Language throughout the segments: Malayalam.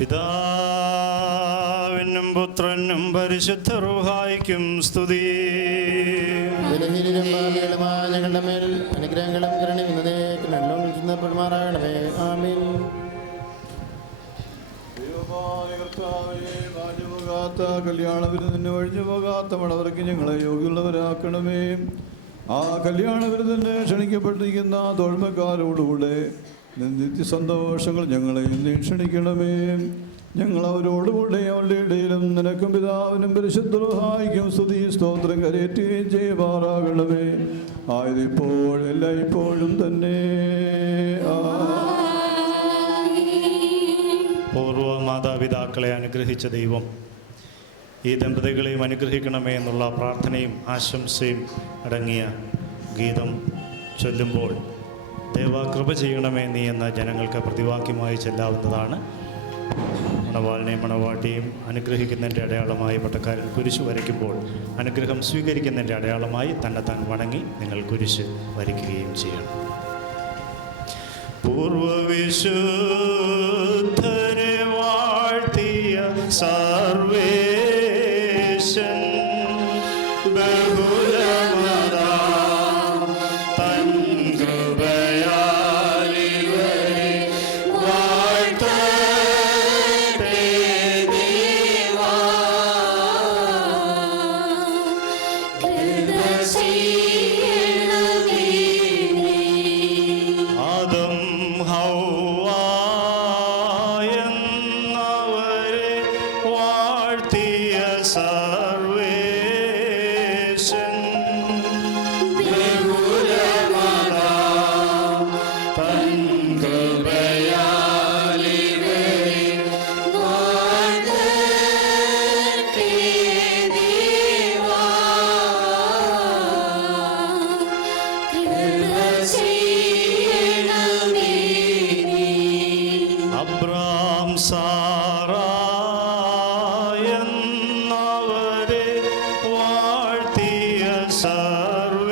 പിതാവിനും പുത്രനും പരിശുദ്ധ റൂഹായിക്കും സ്തുതി. ഞങ്ങളുടെ മേൽ അനുഗ്രഹങ്ങളും കരുണയും പെരുമാറാകണമേ. ആമീൻ. കല്യാണ വിരുന്നിന് ഒഴിഞ്ഞു പോകാത്ത മണവർക്ക് ഞങ്ങളെ യോഗ്യമുള്ളവരാക്കണമേ. ആ കല്യാണ വിരുന്നിന് ക്ഷണിക്കപ്പെട്ടിരിക്കുന്ന തോഴ്മക്കാരോടുകൂടെ നിത്യസന്തോഷങ്ങൾ ഞങ്ങളെ ക്ഷണിക്കണമേ. ഞങ്ങൾ അവരോടുകൂടെ അവരുടെ ഇടയിലും നിനക്കും പിതാവിനും പരിശുദ്ധ റൂഹായിക്കും സ്തുതി സ്തോത്രം കരയേറ്റുകയും ചെയ്യുമാറാകണമേ. ആയതിപ്പോഴെല്ലാം ഇപ്പോഴും തന്നെ. പൂർവ്വ മാതാപിതാക്കളെ അനുഗ്രഹിച്ച ദൈവം ഈ ദമ്പതികളെയും അനുഗ്രഹിക്കണമേ എന്നുള്ള പ്രാർത്ഥനയും ആശംസയും അടങ്ങിയ ഗീതം ചൊല്ലുമ്പോൾ ദൈവകൃപ ചെയ്യണമേ നീ എന്ന ജനങ്ങൾക്ക് പ്രതിവാക്യമായി ചെല്ലാവുന്നതാണ്. മണവാളിനെയും മണവാട്ടിയും അനുഗ്രഹിക്കുന്നതിൻ്റെ അടയാളമായി പട്ടക്കാരൻ കുരിശ് വരയ്ക്കുമ്പോൾ അനുഗ്രഹം സ്വീകരിക്കുന്നതിൻ്റെ അടയാളമായി തന്നെത്താൻ വണങ്ങി നിങ്ങൾ കുരിശ് വരയ്ക്കുകയും ചെയ്യണം. പൂർവവിശുദ്ധരെ വാഴ്ത്തിയ സർവേശൻ ബഹുലമതാ തൻ കൃപയാലിവരെ വാഴ്ത്തട്ടെ ദൈവാ. ആദം ഹൗവായെന്നവരെ വാഴ്ത്തിയ സർവേശൻ ബഹുലമതാ തൻ കൃപയാലിവരെ വാഴ്ത്തട്ടെ ദൈവാ. അബ്രാം സാറായെന്നവരെ വാഴ്ത്തിയ സർവേശൻ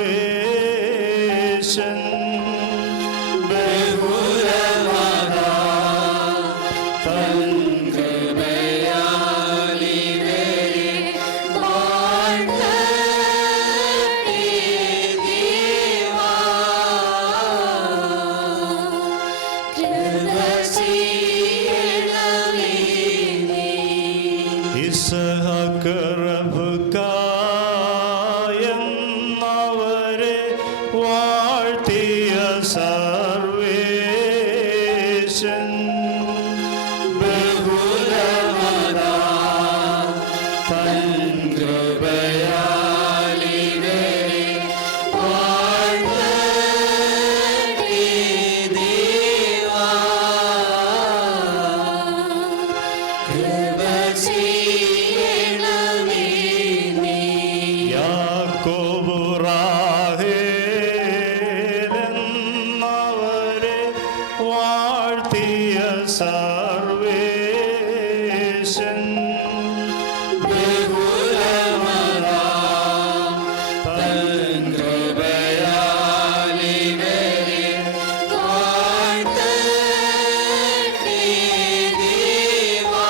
ബഹുലമതാ തൻ കൃപയാലിവരെ വാഴ്ത്തട്ടെ ദൈവാ. ഇസ്ഹാക്ക് റബ്ക്കായെന്നവരെ വാഴ്ത്തിയ സർവേശൻ ബഹുലമതാ തൻ കൃപയാലിവരെ വാഴ്ത്തട്ടെ ദൈവാ. യാക്കോബ് റാഹേലെന്നവരെ വാഴ്ത്തിയ സർവേശൻ ബഹുലമതാ തൻ കൃപയാലിവരെ വാഴ്ത്തട്ടെ ദൈവാ.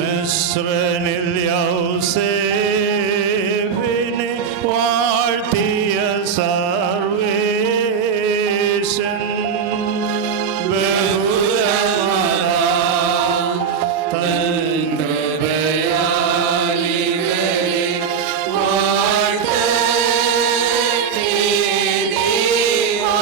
മിസ്രനിൽ യൗസേപ്പിനെ വാഴ്ത്തിയ സർവേശൻ ബഹുലമതാ തൻ കൃപയാലിവരെ വാഴ്ത്തട്ടെ ദൈവാ.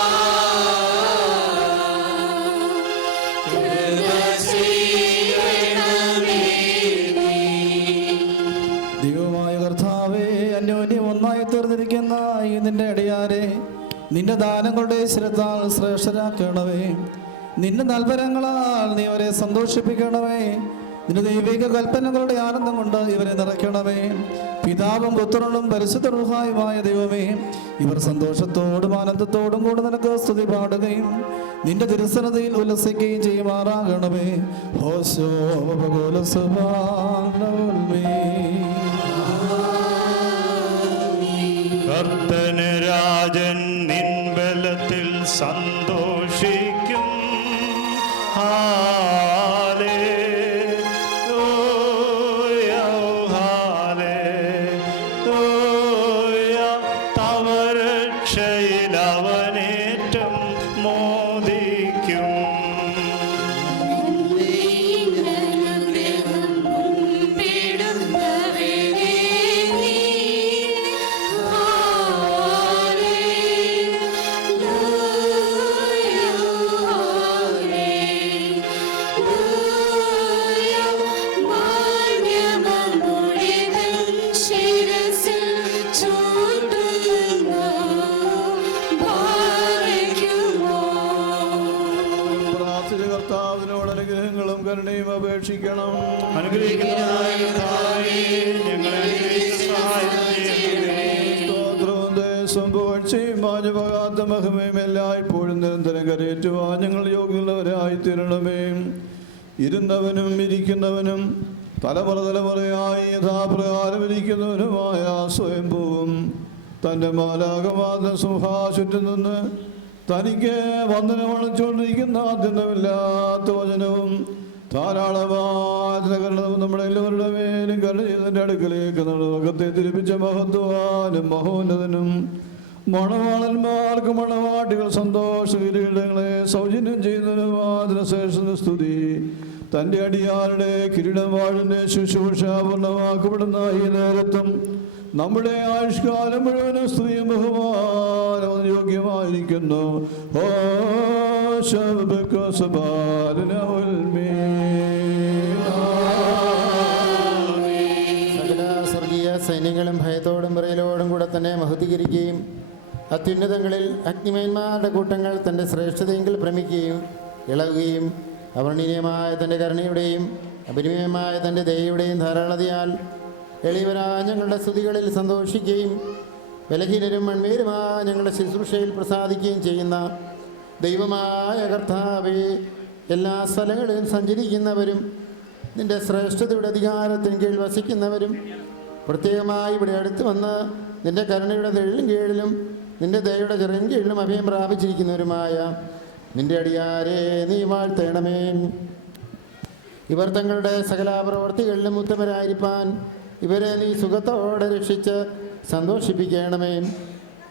ദൈവമായ കർത്താവേ, അന്യോന്യം ഒന്നായി തീർന്നിരിക്കുന്ന ഈ നിന്റെ അടിയാരെ നിന്റെ ദാനങ്ങളുടെ ശ്രദ്ധാൽ ശ്രേഷ്ഠരാക്കണമേ. നിന്റെ നൽവരങ്ങളാൽ നീ അവരെ സന്തോഷിപ്പിക്കണമേ. നിന്റെ ദൈവിക കൽപ്പനകളുടെ ആനന്ദം കൊണ്ട് ഇവരെ നിറയ്ക്കണമേ. പിതാവും പുത്രനും പരിശുദ്ധ റൂഹായുമായ ദൈവമേ, ഇവർ സന്തോഷത്തോടും ആനന്ദത്തോടും കൂടെ നിനക്ക് സ്തുതി പാടുകയും നിന്റെ തിരുസന്നതിയിൽ ഉല്ലസിക്കുകയും ചെയ്യുമാറാകണമേ. ഹോശോ കർത്തന് രാജ അനുഗ്രഹിക്കണം. അനുഗ്രഹിക്കുന്നതായ കർത്താവേ, ഞങ്ങളെ അനുഗ്രഹിച്ച് സഹായം ചെയ്യണമേ. സ്തോത്രവും ദേശവും പുകഴ്ചയും മാഞ്ഞുപോകാത്ത മഹിമയും എല്ലായ്പ്പോഴും നിരന്തരം കരയേറ്റുവാൻ ഞങ്ങൾ യോഗ്യമുള്ളവരായി തീരണമേ. ഇരുന്നവനും ഇരിക്കുന്നവനും തലമുറ തലമുറയായി യഥാപ്രകാരം ഇരിക്കുന്നവനുമായ സ്വയംഭൂവും തൻ്റെ മാലാകമാത സിംഹാസനത്തിൽ നിന്ന് തനിക്ക് വന്ദനമണിച്ചുകൊണ്ടിരിക്കുന്ന ആദ്യന്തമില്ലാത്ത വചനവും ധാരാളമായ കരുണവും നമ്മുടെ എല്ലാവരുടെ മേലും കരുണ ചെയ്തതിൻ്റെ അടുക്കലേക്ക് ലോകത്തെ തിരിപ്പിച്ച മഹത്വാനും മഹോന്നതനും മണവാളന്മാർക്ക് മണവാട്ടികൾ സന്തോഷ കിരീടങ്ങളെ സൗജന്യം ചെയ്യുന്നതിനും ശേഷം സ്തുതി. തൻ്റെ അടിയാരുടെ കിരീടം വാഴിൻ്റെ ശുശ്രൂഷ പൂർണ്ണമാക്കപ്പെടുന്ന ഈ നേരത്തും നമ്മുടെ ആയുഷ്കാലം മുഴുവനും സ്ത്രീയും ബഹുമാനം യോഗ്യമായിരിക്കുന്നു. സകല സ്വർഗീയ സൈന്യങ്ങളും ഭയത്തോടും വിറയലോടും കൂടെ തന്നെ മഹത്വീകരിക്കുകയും അത്യുന്നതങ്ങളിൽ അഗ്നിമയന്മാരുടെ കൂട്ടങ്ങൾ തൻ്റെ ശ്രേഷ്ഠതയെങ്കിൽ ഭ്രമിക്കുകയും ഇളകുകയും അവർണ്ണീയമായ തൻ്റെ കരുണയുടെയും അപരിമയമായ തൻ്റെ ദയയുടെയും ധാരാളതയാൽ എളിയവരായ ഞങ്ങളുടെ സ്തുതികളിൽ സന്തോഷിക്കുകയും ബലഹീനരും മൺമേരുമായ ഞങ്ങളുടെ ശുശ്രൂഷയിൽ പ്രസാദിക്കുകയും ചെയ്യുന്ന ദൈവമായ കർത്താവേ, എല്ലാ സ്ഥലങ്ങളിലും സഞ്ചരിക്കുന്നവരും നിൻ്റെ ശ്രേഷ്ഠതയുടെ അധികാരത്തിന് കീഴിൽ വസിക്കുന്നവരും പ്രത്യേകമായി ഇവിടെ അടുത്ത് വന്ന് നിൻ്റെ കരുണയുടെ നിഴലിൻ കീഴിലും നിൻ്റെ ദയയുടെ ചെറിയ കീഴിലും അഭയം പ്രാപിച്ചിരിക്കുന്നവരുമായ നിൻ്റെ അടിയാരെ നീ വാഴ്ത്തേണമേ. ഇവർ തങ്ങളുടെ സകല പ്രവർത്തികളിലും ഉത്തമരായിരിക്കാൻ ഇവരെ നീ സുഖത്തോടെ രക്ഷിച്ച് സന്തോഷിപ്പിക്കണമേ.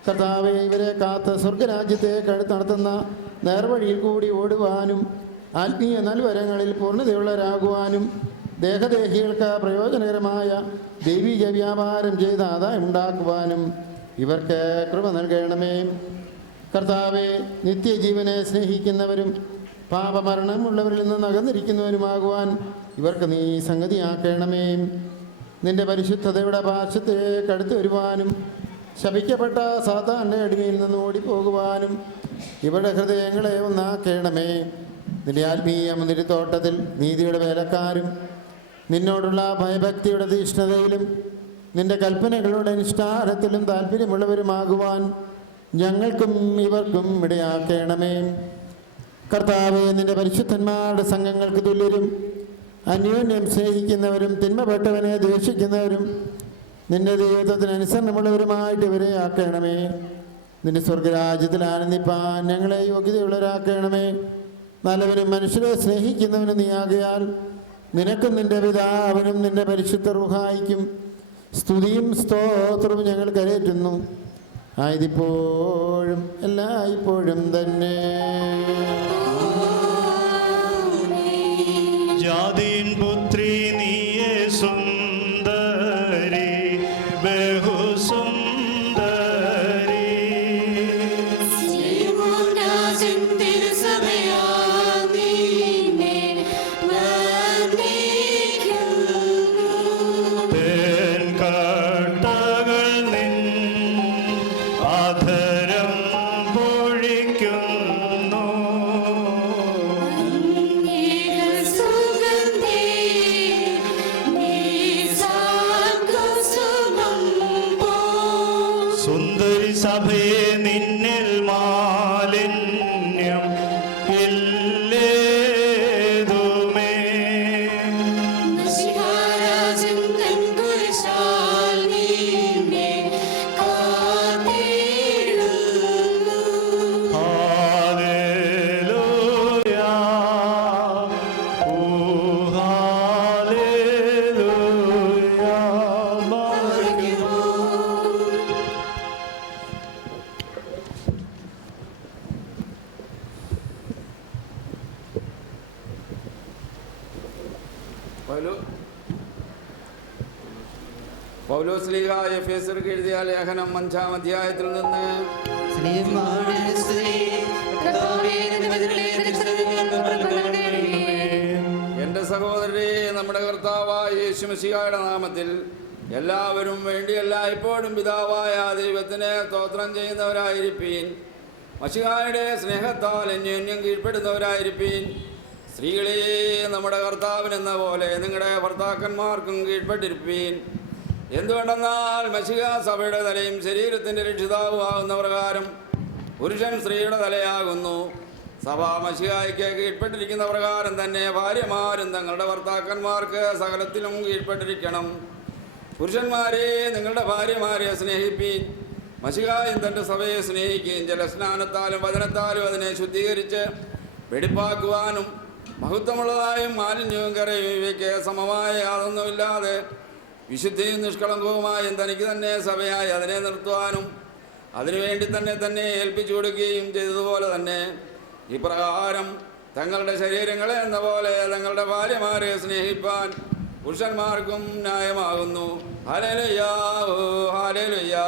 കർത്താവെ, ഇവരെ കാത്ത് സ്വർഗരാജ്യത്തെ കഴുത്ത് നടത്തുന്ന നേർവഴിയിൽ കൂടി ഓടുവാനും ആത്മീയ നൽവരങ്ങളിൽ പൂർണ്ണതയുള്ളവരാകുവാനും ദേഹദേഹികൾക്ക് പ്രയോജനകരമായ ദൈവിക വ്യാപാരം ചെയ്ത് ആദായം ഉണ്ടാക്കുവാനും ഇവർക്ക് കൃപ നൽകണമേ. കർത്താവെ, നിത്യജീവനെ സ്നേഹിക്കുന്നവരും പാപമരണമുള്ളവരിൽ നിന്ന് അകന്നിരിക്കുന്നവരുമാകുവാൻ ഇവർക്ക് നീ സംഗതിയാക്കണമേ. നിന്റെ പരിശുദ്ധതയുടെ പാർശ്വത്തേക്ക് അടുത്ത് വരുവാനും ശപിക്കപ്പെട്ട സാത്താൻ്റെ അടിമയിൽ നിന്ന് ഓടിപ്പോകുവാനും ഇവരുടെ ഹൃദയങ്ങളെ ഒന്നാക്കണമേ. നിന്റെ ആത്മീയ മുന്തിരിത്തോട്ടത്തിൽ നീതിയുടെ വേലക്കാരും നിന്നോടുള്ള ഭയഭക്തിയുടെ തീഷ്ണതയിലും നിന്റെ കൽപ്പനകളുടെ അനുഷ്ഠാനത്തിലും താല്പര്യമുള്ളവരുമാകുവാൻ ഞങ്ങൾക്കും ഇവർക്കും ഇടയാക്കണമേ. കർത്താവെ, നിന്റെ പരിശുദ്ധന്മാരുടെ സംഘങ്ങൾക്ക് തുല്യരും അന്യോന്യം സ്നേഹിക്കുന്നവരും തിന്മപ്പെട്ടവനെ ദ്വേഷിക്കുന്നവരും നിന്റെ ദൈവത്വത്തിന് അനുസരണമുള്ളവരുമായിട്ട് ഇവരെ ആക്കണമേ. നിന്റെ സ്വർഗരാജ്യത്തിൽ ആനന്ദിപ്പാൻ ഞങ്ങളെ യോഗ്യതയുള്ളവരാക്കണമേ. നല്ലവനും മനുഷ്യരെ സ്നേഹിക്കുന്നവനും നീയാകയാൽ നിനക്കും നിന്റെ പിതാവിനും നിന്റെ പരിശുദ്ധ റൂഹായിക്കും സ്തുതിയും സ്തോത്രവും ഞങ്ങൾ കരയേറ്റുന്നു, ആയതിപ്പോഴും എല്ലായ്പ്പോഴും തന്നെ. ജാതീൻ പുത്രി നീയേ സുന്ദരി ബഹുസുന്ദരി. തേൻകട്ടകൾ നിൻ ആധരം പൊഴിക്കുന്നു. സുന്ദരി സഭയെ നിന്നിൽ മാലിന്യം ഇല്ലേതുമേ. ഹല്ലേലൂയ, ഓ ഹല്ലേലൂയ. പൗലോസ് ലീഗ എഫേസർക്ക് എഴുതിയ ലേഖനം 5-ാം അധ്യായത്തിൽ നിന്ന് എൻ്റെ സഹോദരരെ, നമ്മുടെ കർത്താവായ യേശു മിശിഹായുടെ നാമത്തിൽ എല്ലാവരും വേണ്ടി എല്ലായ്പ്പോഴും പിതാവായ ദൈവത്തിന് സ്തോത്രം ചെയ്യുന്നവരായിരിപ്പീൻ. മിശിഹായുടെ സ്നേഹത്താൽ അന്യോന്യം കീഴ്പ്പെടുന്നവരായിരിപ്പീൻ. സ്ത്രീകളെ നമ്മുടെ കർത്താവിനെന്ന പോലെ നിങ്ങളുടെ ഭർത്താക്കന്മാർക്കും കീഴ്പ്പെട്ടിരിപ്പീൻ. എന്തുകൊണ്ടെന്നാൽ മശിഹ സഭയുടെ തലയും ശരീരത്തിൻ്റെ രക്ഷിതാവും ആകുന്ന പ്രകാരം പുരുഷൻ സ്ത്രീയുടെ തലയാകുന്നു. സഭ മശിഹായ്ക്ക് കീഴ്പ്പെട്ടിരിക്കുന്ന പ്രകാരം തന്നെ ഭാര്യമാരും തങ്ങളുടെ ഭർത്താക്കന്മാർക്ക് സകലത്തിലും കീഴ്പ്പെട്ടിരിക്കണം. പുരുഷന്മാരെ നിങ്ങളുടെ ഭാര്യമാരെ സ്നേഹിപ്പീൻ. മശിഹായും തൻ്റെ സഭയെ സ്നേഹിക്കുകയും ജലസ്നാനത്താലും വചനത്താലും അതിനെ ശുദ്ധീകരിച്ച് വെടിപ്പാക്കുവാനും മഹത്വമുള്ളതായും മാലിന്യവും കരയും ഇവയ്ക്ക് സമമായ യാതൊന്നുമില്ലാതെ വിശുദ്ധിയും നിഷ്കളങ്കവുമായും തനിക്ക് തന്നെ സഭയായി അതിനെ നിർത്തുവാനും അതിനുവേണ്ടി തന്നെ ഏൽപ്പിച്ചു കൊടുക്കുകയും ചെയ്തതുപോലെ തന്നെ ഇപ്രകാരം തങ്ങളുടെ ശരീരങ്ങളെ എന്ന പോലെ തങ്ങളുടെ ഭാര്യമാരെ സ്നേഹിപ്പാൻ പുരുഷന്മാർക്കും ന്യായമാകുന്നു. ഹല്ലേലൂയാ, ഓ ഹല്ലേലൂയാ.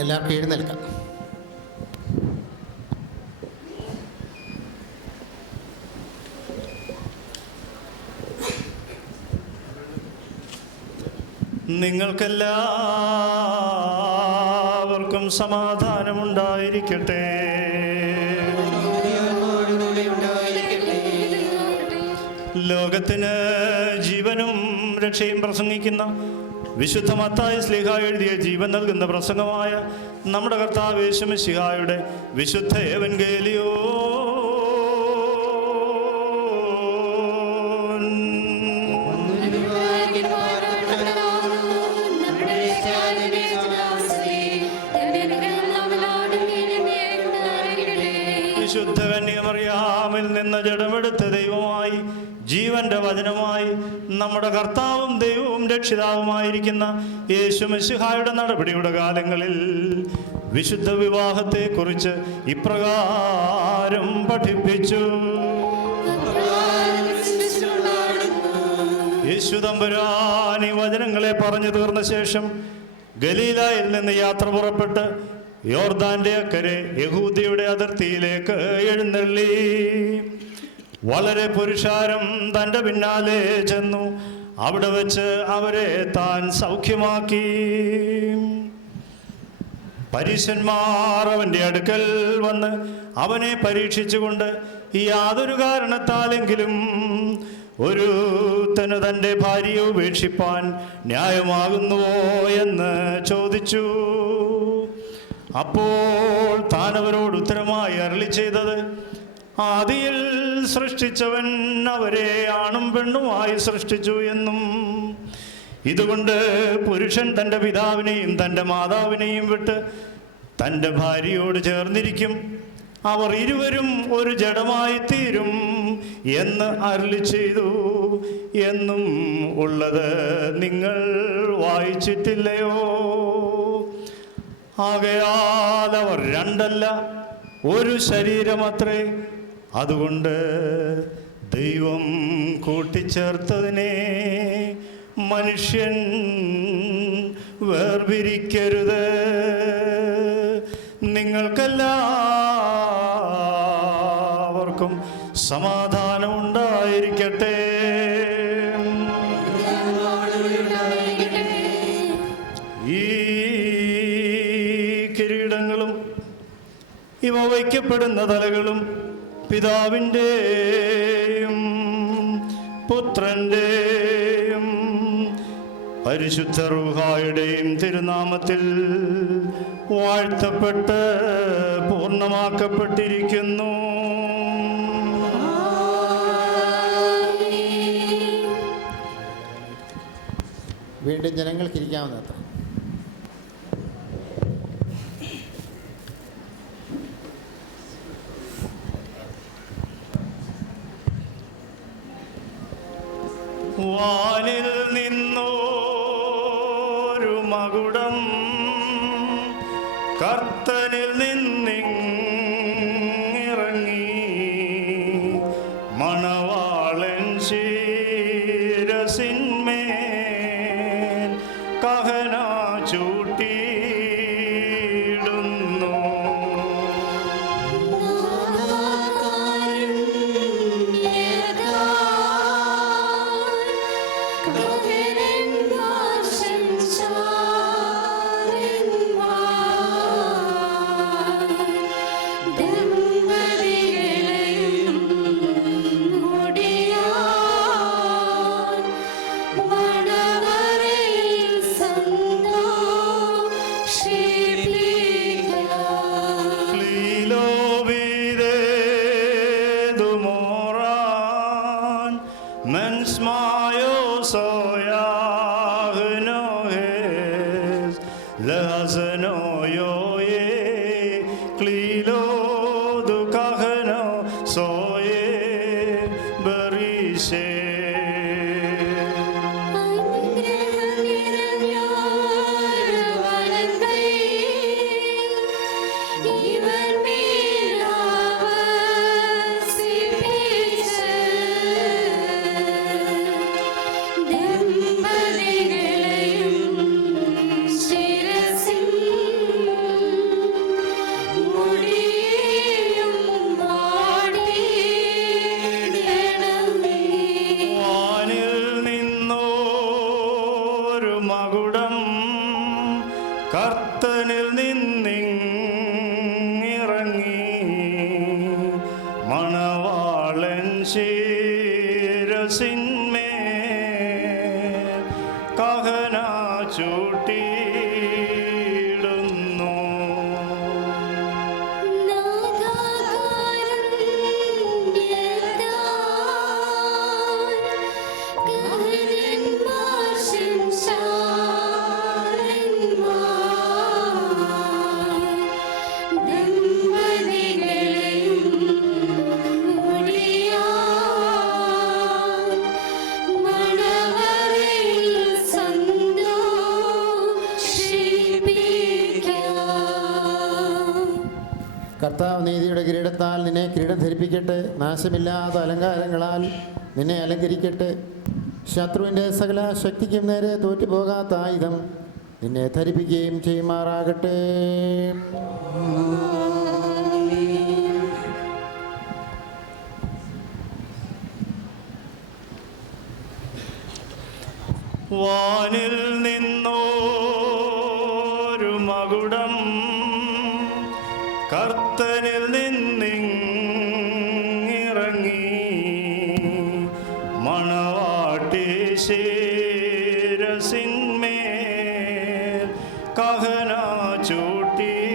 എല്ലാവർക്കും എഴുന്നേൽക്കാം. നിങ്ങൾക്കെല്ലാവർക്കും സമാധാനമുണ്ടായിരിക്കട്ടെ. ലോകത്തിന് ജീവനും രക്ഷയും പ്രസംഗിക്കുന്ന വിശുദ്ധ മത്തായി ശ്ലീഹ എഴുതിയ ജീവൻ നൽകുന്ന പ്രസംഗമായ നമ്മുടെ കർത്താവ് യേശു മിശിഹായുടെ വിശുദ്ധ എവൻഗേലിയോ വിശുദ്ധ കന്യമറിയാമിൽ നിന്ന് ജഡമെടുത്ത ദൈവമായി ജീവന്റെ വചനമായി നമ്മുടെ കർത്താവും ദൈവവും രക്ഷിതാവുമായിരിക്കുന്ന യേശു മിശിഹായുടെ നടപടിയുടെ കാലങ്ങളിൽ വിശുദ്ധ വിവാഹത്തെക്കുറിച്ച് ഇപ്രകാരം പഠിപ്പിച്ചു. യേശു തമ്പുരാൻ ഈ വചനങ്ങളെ പറഞ്ഞു തീർന്ന ശേഷം ഗലീലായിൽ നിന്ന് യാത്ര പുറപ്പെട്ട് യോർദാന്റെ അക്കരെ യഹൂദിയുടെ അതിർത്തിയിലേക്ക് എഴുന്നള്ളി. വളരെ പുരുഷാരം തൻ്റെ പിന്നാലെ ചെന്നു. അവിടെ വെച്ച് അവരെ താൻ സൗഖ്യമാക്കി. പരീശന്മാർ അവൻ്റെ അടുക്കൽ വന്ന് അവനെ പരീക്ഷിച്ചുകൊണ്ട് യാതൊരു കാരണത്താലെങ്കിലും ഒരുത്തന് തൻ്റെ ഭാര്യയെ ഉപേക്ഷിപ്പാൻ ന്യായമാകുന്നുവോ എന്ന് ചോദിച്ചു. അപ്പോൾ താൻ അവരോട് ഉത്തരമായി അരുളി ചെയ്തത്, ആദിയിൽ സൃഷ്ടിച്ചവൻ അവരെ ആണും പെണ്ണുമായി സൃഷ്ടിച്ചു എന്നും ഇതുകൊണ്ട് പുരുഷൻ തൻ്റെ പിതാവിനെയും തൻ്റെ മാതാവിനെയും വിട്ട് തൻ്റെ ഭാര്യയോട് ചേർന്നിരിക്കും, അവർ ഇരുവരും ഒരു ജഡമായി തീരും എന്ന് അരുളി ചെയ്തു എന്നും ഉള്ളത് നിങ്ങൾ വായിച്ചിട്ടില്ലയോ? ആകയാൽ അവർ രണ്ടല്ല ഒരു ശരീരമത്രേ. അതുകൊണ്ട് ദൈവം കൂട്ടിച്ചേർത്തതിനെ മനുഷ്യൻ വേർപിരിക്കരുത്. നിങ്ങൾക്കെല്ലാവർക്കും സമാധാനം ഉണ്ടായിരിക്കട്ടെ. ഈ കിരീടങ്ങളും ഇവ വയ്ക്കപ്പെടുന്ന തലകളും പിതാവിൻ്റെയും പുത്രൻ്റെയും പരിശുദ്ധ റൂഹായുടെയും തിരുനാമത്തിൽ വാഴ്ത്തപ്പെട്ട് പൂർണ്ണമാക്കപ്പെട്ടിരിക്കുന്നു. വീണ്ടും ജനങ്ങൾക്കിരിക്കാവുന്നത്ര. വാനിൽ നിന്നോരു മകുടം കർത്തനിൽ നിന്നിറങ്ങി മണവാളൻ ശിരസിന്മേൽ കഹന ചൂട്ടിയിടുന്നു. ോ നീതിയുടെ കിരീടത്താൽ നിന്നെ കിരീടം ധരിപ്പിക്കട്ടെ. നാശമില്ലാത്ത അലങ്കാരങ്ങളാൽ നിന്നെ അലങ്കരിക്കട്ടെ. ശത്രുവിൻ്റെ സകല ശക്തിക്കും നേരെ തോറ്റുപോകാത്ത ആയുധം നിന്നെ ധരിപ്പിക്കുകയും ചെയ്യുമാറാകട്ടെ. വാനിൽ നിന്നോരു മകുടം കർത്തനിൽ നിന്നിറങ്ങി മണവാട്ടി ശിരസിന്മേൽ കഹന ചൂട്ടിയിടുന്നു.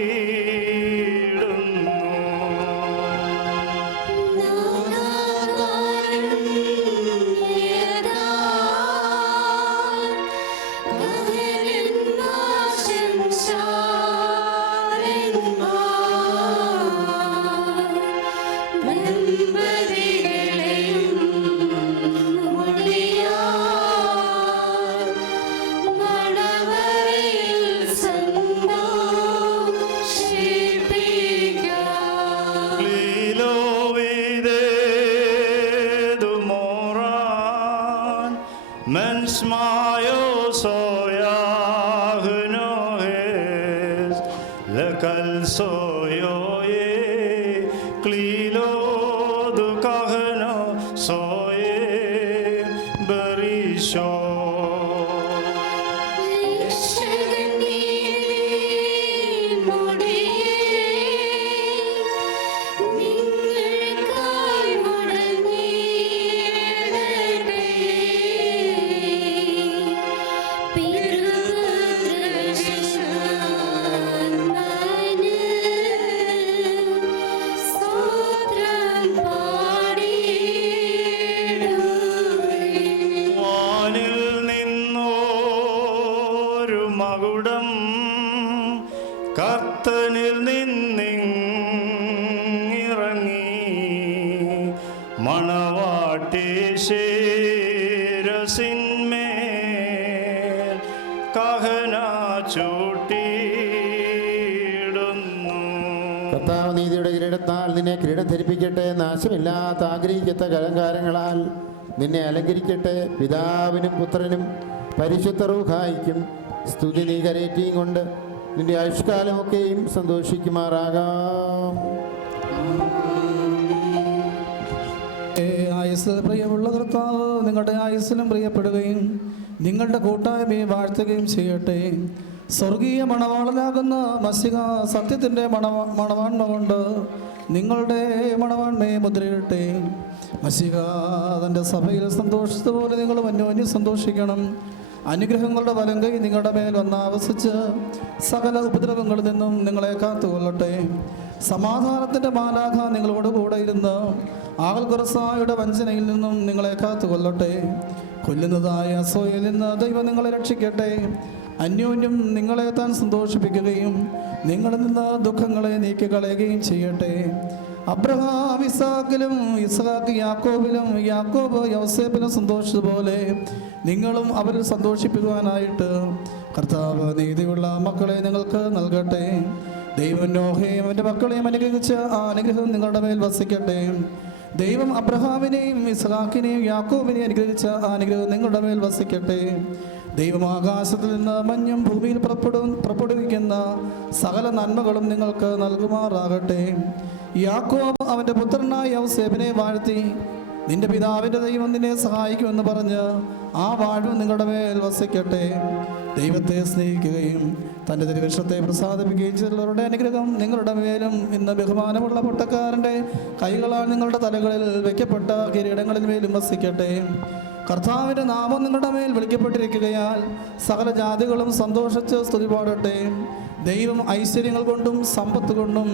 Mens mayo soyahno es lekal soyo ye klilo du kahno soye berisho. മകുടം കർത്തനിൽ നിന്നിറങ്ങി മണവാട്ടി ശിരസിന്മേൽ കഹന ചൂട്ടിയിടുന്നു. കർത്താവ് നീതിയുടെ കിരീടത്താൽ നിന്നെ കിരീടം ധരിപ്പിക്കട്ടെ. നാശമില്ലാത്ത ആഗ്രഹിക്കത്ത അലങ്കാരങ്ങളാൽ നിന്നെ അലങ്കരിക്കട്ടെ. പിതാവിനും പുത്രനും പരിശുദ്ധ റൂഹായിക്കും സ്തുതി നീ കരേറ്റിയും കൊണ്ട് നിന്റെ ആയുഷ്കാലമൊക്കെയും സന്തോഷിക്കുമാറാകാം. ആയുസ്സിൽ പ്രിയമുള്ള കർത്താവ് നിങ്ങളുടെ ആയുസ്സിലും പ്രിയപ്പെടുകയും നിങ്ങളുടെ കൂട്ടായ്മയെ വാഴ്ത്തുകയും ചെയ്യട്ടെ. സ്വർഗീയ മണവാളനാകുന്ന മസിക സത്യത്തിൻ്റെ മണവാൺമ കൊണ്ട് നിങ്ങളുടെ മണവാൺമയെ മുദ്രയിട്ടെ. മസിക തൻ്റെ സഭയിൽ സന്തോഷത്തോടെ നിങ്ങളും അന്യോന്യം സന്തോഷിക്കണം. അനുഗ്രഹങ്ങളുടെ വലങ്കൈ നിങ്ങളുടെ മേൽ വന്നാവസിച്ച് സകല ഉപദ്രവങ്ങളിൽ നിന്നും നിങ്ങളെ കാത്തുകൊള്ളട്ടെ. സമാധാനത്തിൻ്റെ മാലാഖ നിങ്ങളോട് കൂടെ ഇരുന്ന് ആകൽ കുറസായുടെ വഞ്ചനയിൽ നിന്നും നിങ്ങളെ കാത്തുകൊള്ളട്ടെ. കൊല്ലുന്നതായ അസൂയയിൽ നിന്ന് ദൈവം നിങ്ങളെ രക്ഷിക്കട്ടെ. അന്യോന്യം നിങ്ങളെ താൻ സന്തോഷിപ്പിക്കുകയും നിങ്ങളിൽ നിന്ന് ദുഃഖങ്ങളെ നീക്കിക്കളയുകയും ചെയ്യട്ടെ. അബ്രഹാം ഇസാക്കിലും ഇസ്ഹാക്ക് യാക്കോബിലും യാക്കോബ് യൗസേപ്പിലും സന്തോഷിച്ചതുപോലെ നിങ്ങളും അവരിൽ സന്തോഷിപ്പിക്കുവാനായിട്ട് കർത്താവ് നീതിയുള്ള മക്കളെ നിങ്ങൾക്ക് നൽകട്ടെ. ദൈവം നോഹയെയും അവൻ്റെ മക്കളെയും അനുഗ്രഹിച്ച ആ അനുഗ്രഹം നിങ്ങളുടെ മേൽ വസിക്കട്ടെ. ദൈവം അബ്രഹാമിനെയും ഇസ്ഹാക്കിനെയും യാക്കോബിനെയും അനുഗ്രഹിച്ച ആ അനുഗ്രഹം നിങ്ങളുടെ മേൽ വസിക്കട്ടെ. ദൈവം ആകാശത്തിൽ നിന്ന് മഞ്ഞും ഭൂമിയിൽ പുറപ്പെടുവിക്കുന്ന സകല നന്മകളും നിങ്ങൾക്ക് നൽകുമാറാകട്ടെ. യാക്കോബ് അവൻ്റെ പുത്രനായ യൗസേപ്പിനെ വാഴ്ത്തി നിന്റെ പിതാവിൻ്റെ ദൈവം നിന്നെ സഹായിക്കുമെന്ന് പറഞ്ഞ് ആ വാഴ്വ് നിങ്ങളുടെ മേൽ വസിക്കട്ടെ. ദൈവത്തെ സ്നേഹിക്കുകയും തൻ്റെ തിരുവശത്തെ പ്രസാദിപ്പിക്കുകയും ചെയ്തവരുടെ അനുഗ്രഹം നിങ്ങളുടെ മേലും ഇന്ന് ബഹുമാനമുള്ള പട്ടക്കാരൻ്റെ കൈകളാൽ നിങ്ങളുടെ തലകളിൽ വയ്ക്കപ്പെട്ട കിരീടങ്ങളിൽ മേലും വസിക്കട്ടെ. കർത്താവിൻ്റെ നാമം നിങ്ങളുടെ മേൽ വിളിക്കപ്പെട്ടിരിക്കുകയാൽ സകല ജാതികളും സന്തോഷിച്ച് സ്തുതി പാടട്ടെ. ദൈവം ഐശ്വര്യങ്ങൾ കൊണ്ടും സമ്പത്ത് കൊണ്ടും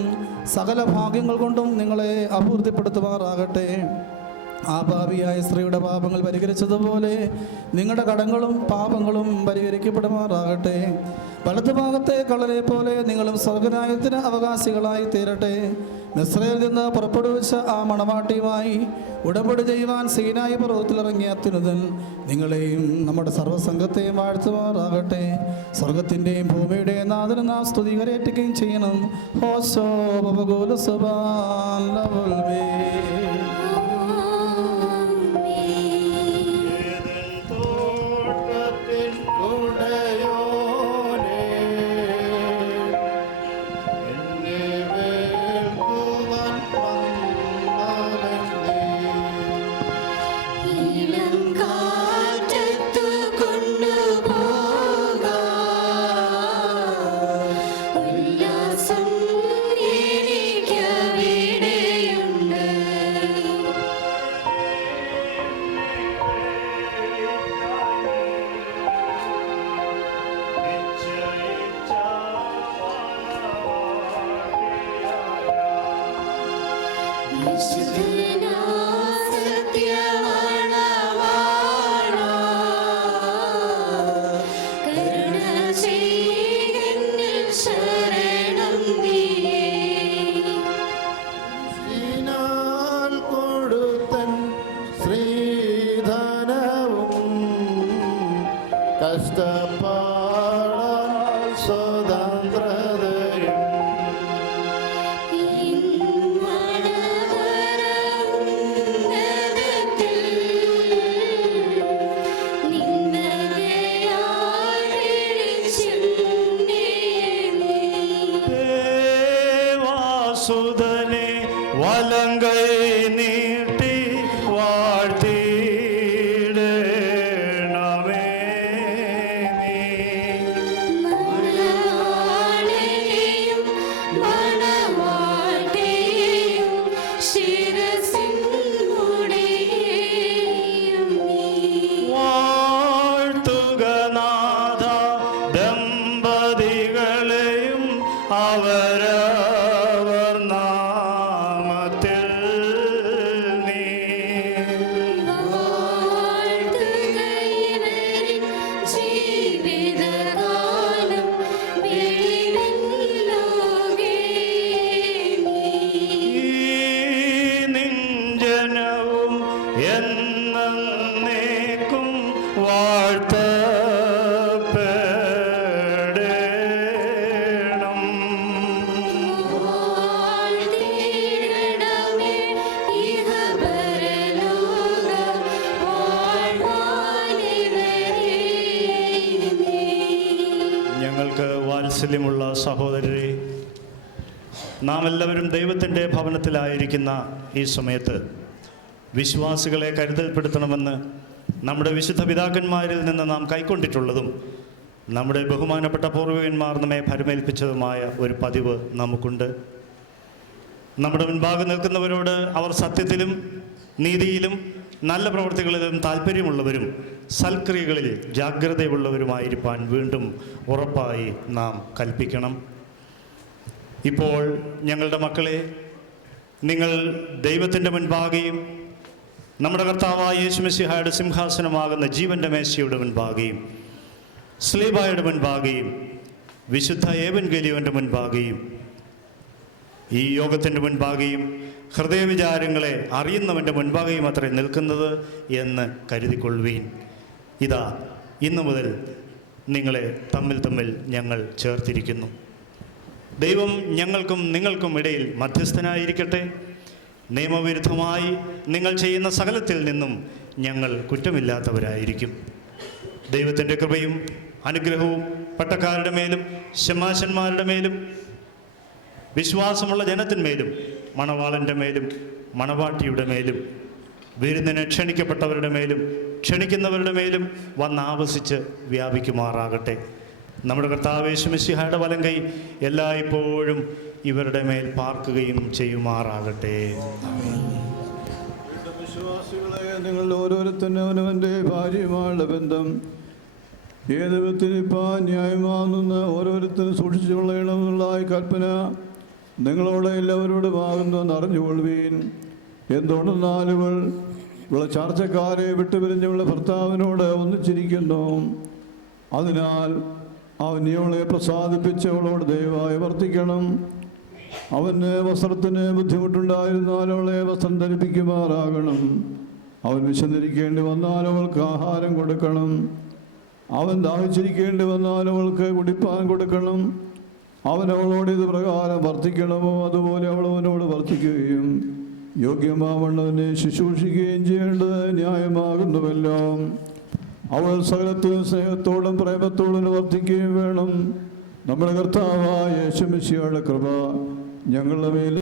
സകല ഭാഗ്യങ്ങൾ കൊണ്ടും നിങ്ങളെ അഭിവൃദ്ധിപ്പെടുത്തുമാറാകട്ടെ. ആ പാപിയായ സ്ത്രീയുടെ പാപങ്ങൾ പരിഹരിച്ചതുപോലെ നിങ്ങളുടെ കടങ്ങളും പാപങ്ങളും പരിഹരിക്കപ്പെടുമാറാകട്ടെ. വലതുഭാഗത്തെ കള്ളനെ പോലെ നിങ്ങളും സ്വർഗരാജ്യത്തിന് അവകാശികളായി തീരട്ടെ. മിസ്രയിൽ നിന്ന് പുറപ്പെടുവിച്ച ആ മണവാട്ടിയുമായി ഉടമ്പടി ചെയ്യുവാൻ സീനായി പർവ്വതത്തിലിറങ്ങിയ അത്യുന്നതൻ നിങ്ങളെയും നമ്മുടെ സർവ്വസംഘത്തെയും വാഴ്ത്തുമാറാകട്ടെ. സ്വർഗത്തിൻ്റെയും ഭൂമിയുടെയും നാഥന് നാം സ്തുതി കരയേറ്റുകയും ചെയ്യണം. ഹോശോ ബബഗോല സുബാൻ ലവുൽമേ. കഷ്ടപ്പാടാൽ സ്വതന്ത്രതയും ദേവാസുതനെ വലങ്കൈ നീട്ടി വാഴ്ത്തിയിടണമേ നീ. വാഴ്ത്തുക നാഥ ദമ്പതികളെയും അവരവർ നാമത്തിൽ നീ. ഈ നിഞ്ജനവും എന്നേക്കും വാഴ്ത്തപ്പെടണം. ഞങ്ങൾക്ക് വാത്സല്യമുള്ള സഹോദരരെ, നാം എല്ലാവരും ദൈവത്തിൻ്റെ ഭവനത്തിലായിരിക്കുന്ന ഈ സമയത്ത് വിശ്വാസികളെ കരുതൽപ്പെടുത്തണമെന്ന് നമ്മുടെ വിശുദ്ധ പിതാക്കന്മാരിൽ നിന്ന് നാം കൈക്കൊണ്ടിട്ടുള്ളതും നമ്മുടെ ബഹുമാനപ്പെട്ട പൂർവികന്മാർ നമ്മെ ഭരമേൽപ്പിച്ചതുമായ ഒരു പതിവ് നമുക്കുണ്ട്. നമ്മുടെ മുൻപാകെ നിൽക്കുന്നവരോട് അവർ സത്യത്തിലും നീതിയിലും നല്ല പ്രവൃത്തികളിലും താല്പര്യമുള്ളവരും സൽക്രിയകളിൽ ജാഗ്രതയുള്ളവരുമായിരിക്കാൻ വീണ്ടും ഉറപ്പായി നാം കൽപ്പിക്കണം. ഇപ്പോൾ ഞങ്ങളുടെ മക്കളെ, നിങ്ങൾ ദൈവത്തിൻ്റെ മുൻപാകെയും നമ്മുടെ കർത്താവായ യേശുമിശിഹായുടെ സിംഹാസനമാകുന്ന ജീവൻ്റെ മേശയുടെ മുൻപാകെയും സ്ലീബായുടെ മുൻപാകെയും വിശുദ്ധ ഏവൻഗേലിയോൻ്റെ മുൻപാകെയും ഈ യോഗത്തിൻ്റെ മുൻപാകെയും ഹൃദയവിചാരങ്ങളെ അറിയുന്നവൻ്റെ മുൻപാകെയും അത്രേ നിൽക്കുന്നത് എന്ന് കരുതിക്കൊള്ളുവീൻ. ഇതാ, ഇന്നു മുതൽ നിങ്ങളെ തമ്മിൽ ഞങ്ങൾ ചേർത്തിരിക്കുന്നു. ദൈവം ഞങ്ങൾക്കും നിങ്ങൾക്കും ഇടയിൽ മധ്യസ്ഥനായിരിക്കട്ടെ. നിയമവിരുദ്ധമായി നിങ്ങൾ ചെയ്യുന്ന സകലത്തിൽ നിന്നും ഞങ്ങൾ കുറ്റമില്ലാത്തവരായിരിക്കും. ദൈവത്തിൻ്റെ കൃപയും അനുഗ്രഹവും പട്ടക്കാരുടെ മേലും ശമാശന്മാരുടെ മേലും വിശ്വാസമുള്ള ജനത്തിന്മേലും മണവാളൻ്റെ മേലും മണവാട്ടിയുടെ മേലും വിരുന്നിന് ക്ഷണിക്കപ്പെട്ടവരുടെ മേലും ക്ഷണിക്കുന്നവരുടെ മേലും വന്നാവസിച്ച് വ്യാപിക്കുമാറാകട്ടെ. നമ്മുടെ കർത്താവ് യേശുമിശിഹായുടെ വലങ്കൈ എല്ലായ്പ്പോഴും ഇവരുടെ മേൽ പാർക്കുകയും ചെയ്യുമാറാകട്ടെ. വിശ്വാസികളെ, നിങ്ങൾ ഓരോരുത്തരും അവനവൻ്റെ ഭാര്യയുമായുള്ള ബന്ധം ഏത് വിധത്തിലിപ്പാൻ ന്യായമാകുന്ന ഓരോരുത്തരും സൂക്ഷിച്ചു കൊള്ളണമെന്നുള്ള കൽപ്പന നിങ്ങളോട് എല്ലാവരോടും ആകുന്നുവെന്ന് അറിഞ്ഞുകൊള്ളുവീൻ. എന്തുകൊണ്ടെന്നാൽ ഇവളെ ചാർച്ചക്കാരെ വിട്ടുപിരിഞ്ഞുള്ള ഭർത്താവിനോട് ഒന്നിച്ചിരിക്കുന്നു. അതിനാൽ അവൻ ഇവളെ പ്രസാദിപ്പിച്ച് അവളോട് ദയവായി വർത്തിക്കണം. അവന് വസ്ത്രത്തിന് ബുദ്ധിമുട്ടുണ്ടായിരുന്നാൽ അവളെ വസ്ത്രം ധരിപ്പിക്കുമാറാകണം. അവൻ വിശന്നിരിക്കേണ്ടി വന്നാൽ അവൾക്ക് ആഹാരം കൊടുക്കണം. അവൻ ദാഹിച്ചിരിക്കേണ്ടി വന്നാൽ അവൾക്ക് കുടിപ്പാൻ കൊടുക്കണം. അവൻ അവളോട് ഇത് പ്രകാരം വർത്തിക്കണമോ അതുപോലെ അവൾ അവനോട് വർത്തിക്കുകയും യോഗ്യമാവണ്ണവനെ ശുശ്രൂഷിക്കുകയും ചെയ്യേണ്ടത് ന്യായമാകുന്നുവല്ലോ. അവൾ സകലത്തിനും സ്നേഹത്തോടും പ്രേമത്തോടും വർത്തിക്കുകയും വേണം. നമ്മുടെ കർത്താവായ യേശു മിശിഹായുടെ കൃപ ഞങ്ങളുടെ മേൽ